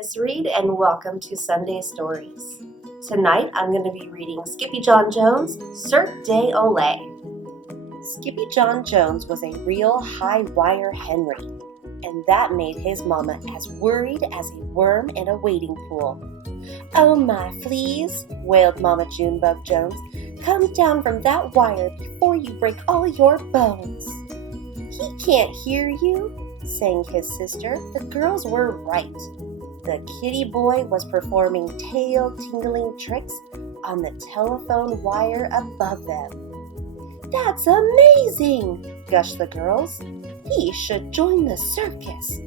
Miss Reed, and welcome to Sunday Stories. Tonight I'm going to be reading Skippyjon Jones' Cirque de Olay. Skippyjon Jones was a real high-wire Henry, and that made his mama as worried as a worm in a wading pool. "Oh my fleas," wailed Mama Junebug Jones, "come down from that wire before you break all your bones." "He can't hear you," sang his sister. The girls were right. The kitty boy was performing tail-tingling tricks on the telephone wire above them. "That's amazing," gushed the girls. "He should join the circus."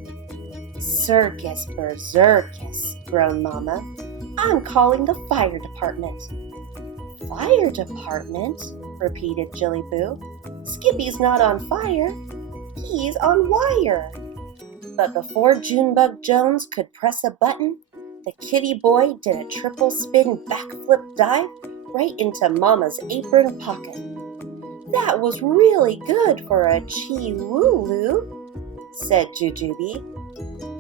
"Circus berserkus," groaned Mama. "I'm calling the fire department." "Fire department?" repeated Jilly Boo. "Skippy's not on fire. He's on wire." But before Junebug Jones could press a button, the kitty boy did a triple spin backflip dive right into Mama's apron pocket. "That was really good for a Chiwooloo," said Jujubee.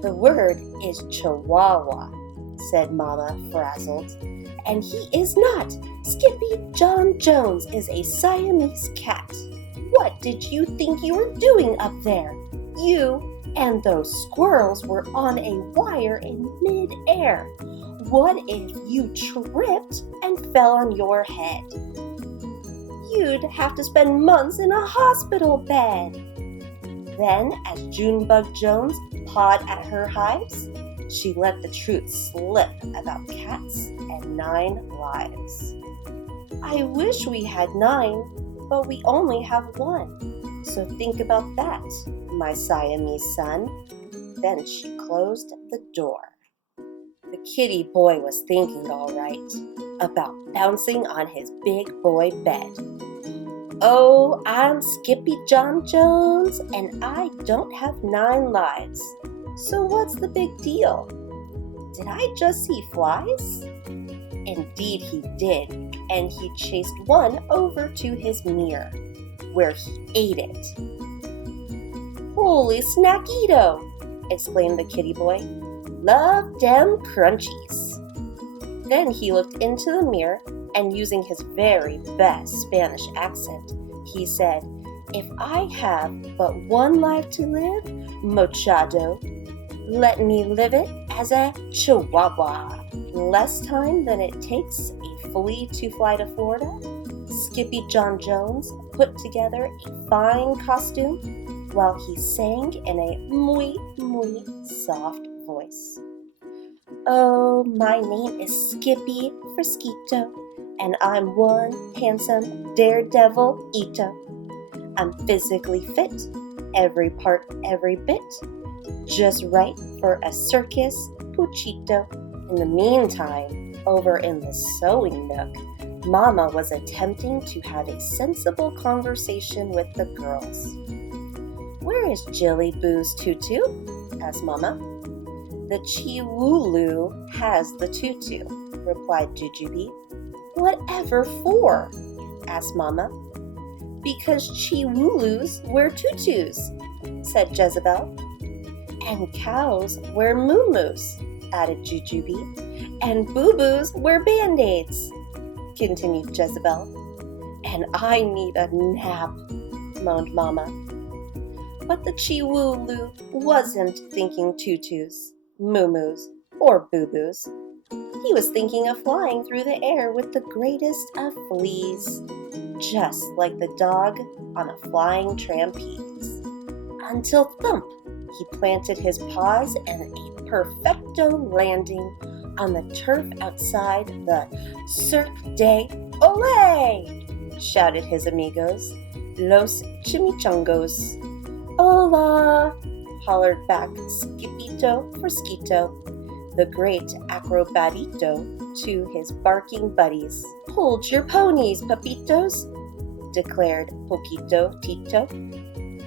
"The word is Chihuahua," said Mama, frazzled. "And he is not. Skippyjon Jones is a Siamese cat. What did you think you were doing up there? You and those squirrels were on a wire in mid-air. What if you tripped and fell on your head? You'd have to spend months in a hospital bed." Then, as Junebug Jones pawed at her hives, she let the truth slip about cats and 9 lives. "I wish we had 9, but we only have 1. So think about that, my Siamese son." Then she closed the door. The kitty boy was thinking all right about bouncing on his big boy bed. "Oh, I'm Skippyjon Jones, and I don't have 9 lives. So what's the big deal? Did I just see flies?" Indeed he did, and he chased one over to his mirror, where he ate it. "Holy snackito!" exclaimed the kitty boy. "Love dem crunchies." Then he looked into the mirror, and using his very best Spanish accent, he said, "If I have but 1 life to live, muchacho, let me live it as a chihuahua." Less time than it takes a flea to fly to Florida, Skippyjon Jones put together a fine costume while he sang in a muy, muy soft voice. "Oh, my name is Skippy Frisquito, and I'm one handsome daredevil-ito. I'm physically fit, every part, every bit, just right for a circus puchito." In the meantime, over in the sewing nook, Mama was attempting to have a sensible conversation with the girls. "Where is Jilly Boo's tutu?" asked Mama. "The Chiwooloo has the tutu," replied Jujubee. "Whatever for?" asked Mama. "Because Chiwooloos wear tutus," said Jezebel. "And cows wear moo-moos," added Jujubee. "And boo-boos wear band-aids," continued Jezebel. "And I need a nap," moaned Mama. But the Chiwooloo wasn't thinking tutus, moo-moos, or boo-boos. He was thinking of flying through the air with the greatest of fleas, just like the dog on a flying trapeze. Until thump, he planted his paws in a perfecto landing on the turf outside the Cirque de Olay, shouted his amigos, Los Chimichangos. "Hola!" hollered back Skippito Frisquito, the great acrobatito, to his barking buddies. "Hold your ponies, papitos," declared Poquito Tito.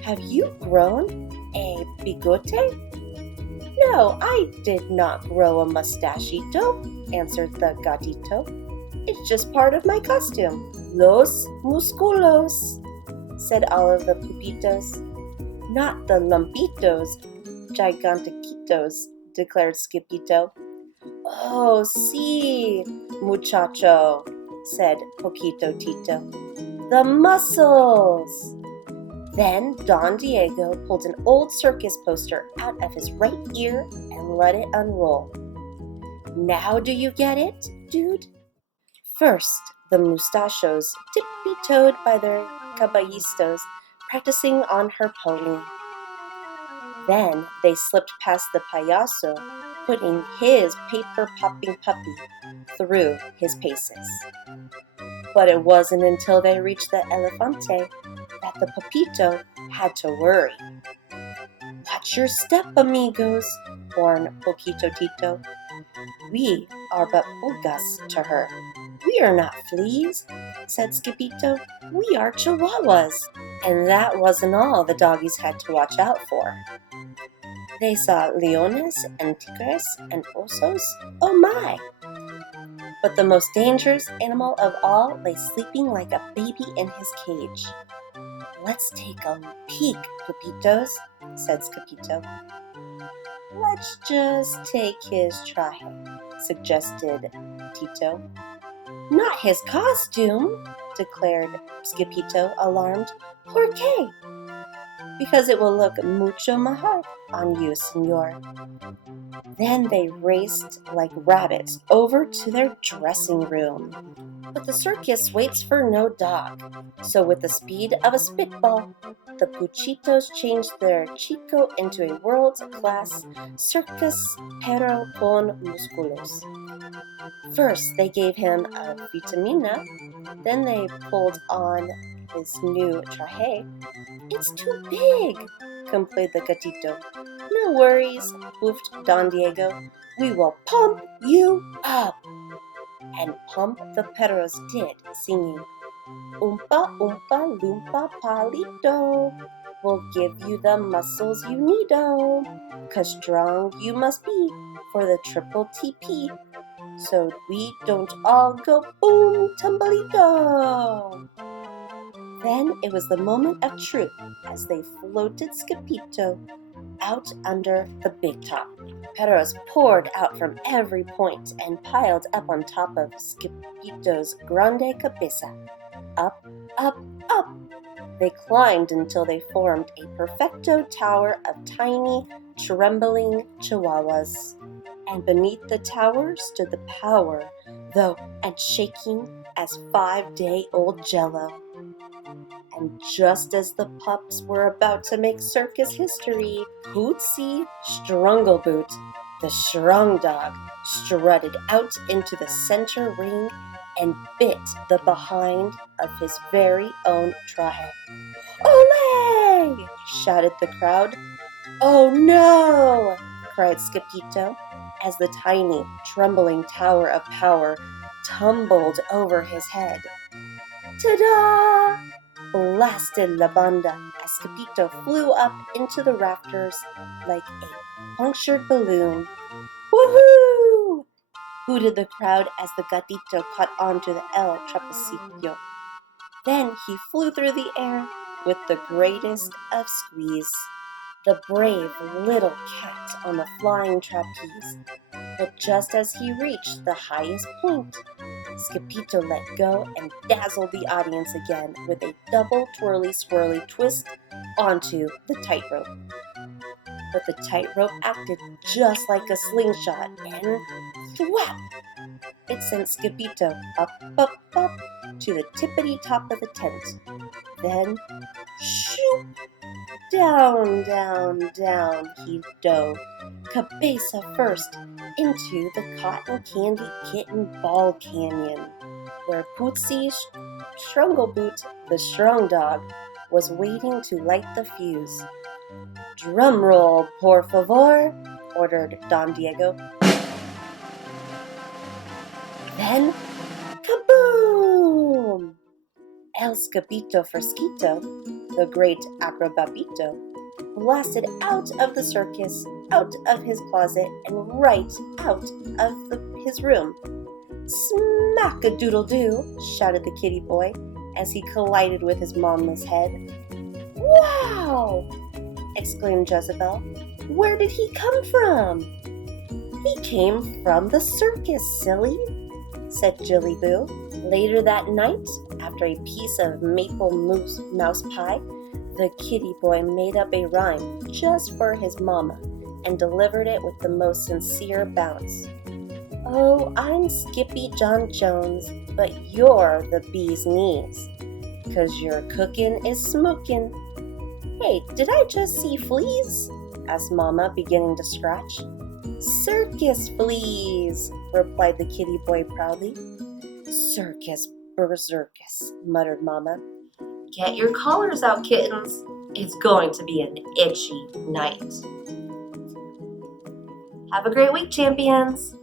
"Have you grown a bigote?" "No, I did not grow a mustachito," answered the gatito. "It's just part of my costume." "Los musculos," said all of the pupitos. "Not the lumpitos, gigantiquitos," declared Skippyjo. Oh, sí, muchacho, said Poquito Tito. The muscles! Then Don Diego pulled an old circus poster out of his right ear and let it unroll. Now do you get it, dude? First, the mustachos tippy-toed by their caballistos, practicing on her pony. Then they slipped past the payaso, putting his paper-popping puppy through his paces. But it wasn't until they reached the elefante that the papito had to worry. Watch your step, amigos, warned Poquito Tito. We are but pulgas to her. We are not fleas, said Skippyjo. We are chihuahuas. And that wasn't all the doggies had to watch out for. They saw leones and tigres and osos. Oh my! But the most dangerous animal of all lay sleeping like a baby in his cage. Let's take a peek, Pupitos, said Skippyjo. Let's just take his traje, suggested Tito. Not his costume, declared Skippyjo, alarmed. ¿Por qué? Because it will look mucho mejor on you, senor. Then they raced like rabbits over to their dressing room. But the circus waits for no dog, so with the speed of a spitball, the Puchitos changed their Chico into a world-class circus pero con músculos. First, they gave him a vitamina, then they pulled on his new traje. It's too big, complained the gatito. No worries, woofed Don Diego. We will pump you up. And pump the perros did, singing, Oompa, oompa, loompa, palito. We'll give you the muscles you need-o. 'Cause strong you must be for the triple TP. So we don't all go boom, tumblito. Then it was the moment of truth as they floated Skippyjo out under the big top. Perros poured out from every point and piled up on top of Skippyjo's grande cabeza. Up, up, up. They climbed until they formed a perfecto tower of tiny, trembling chihuahuas. And beneath the tower stood the power, though, and shaking as 5-day-old Jello. And just as the pups were about to make circus history, Bootsy Strungleboot, the strong dog, strutted out into the center ring and bit the behind of his very own traje. Ole! Shouted the crowd. Oh no! Cried Skippyjo, as the tiny, trembling tower of power tumbled over his head. Ta-da! Blasted La Banda as Skippyjo flew up into the rafters like a punctured balloon. Woohoo! Hooted the crowd as the gatito caught onto the El Trapecillo. Then he flew through the air with the greatest of squeeze. The brave little cat on the flying trapeze. But just as he reached the highest point, Skippyjo let go and dazzled the audience again with a double twirly-swirly twist onto the tightrope. But the tightrope acted just like a slingshot and thwap! It sent Skippyjo up, up, up to the tippity-top of the tent. Then, shoop! Down, down, down he dove, cabeza first, into the cotton candy kitten ball canyon, where Bootsy Strungleboot, the strong dog, was waiting to light the fuse. Drum roll, por favor, ordered Don Diego. Then, kaboom! El Scapito Fresquito, the great acrobabito, blasted out of the circus, out of his closet, and right out of his room. Smack-a-doodle-doo, shouted the kitty boy as he collided with his mama's head. Wow! Exclaimed Jezebel. Where did he come from? He came from the circus, silly, said Jillyboo. Later that night, after a piece of maple mouse pie, the kitty boy made up a rhyme just for his mama and delivered it with the most sincere bounce. Oh, I'm Skippyjon Jones, but you're the bee's knees, 'cause your cookin' is smokin'. Hey, did I just see fleas? Asked Mama, beginning to scratch. Circus fleas, replied the kitty boy proudly. Circus bersercus, muttered Mama. Get your collars out, kittens. It's going to be an itchy night. Have a great week, champions.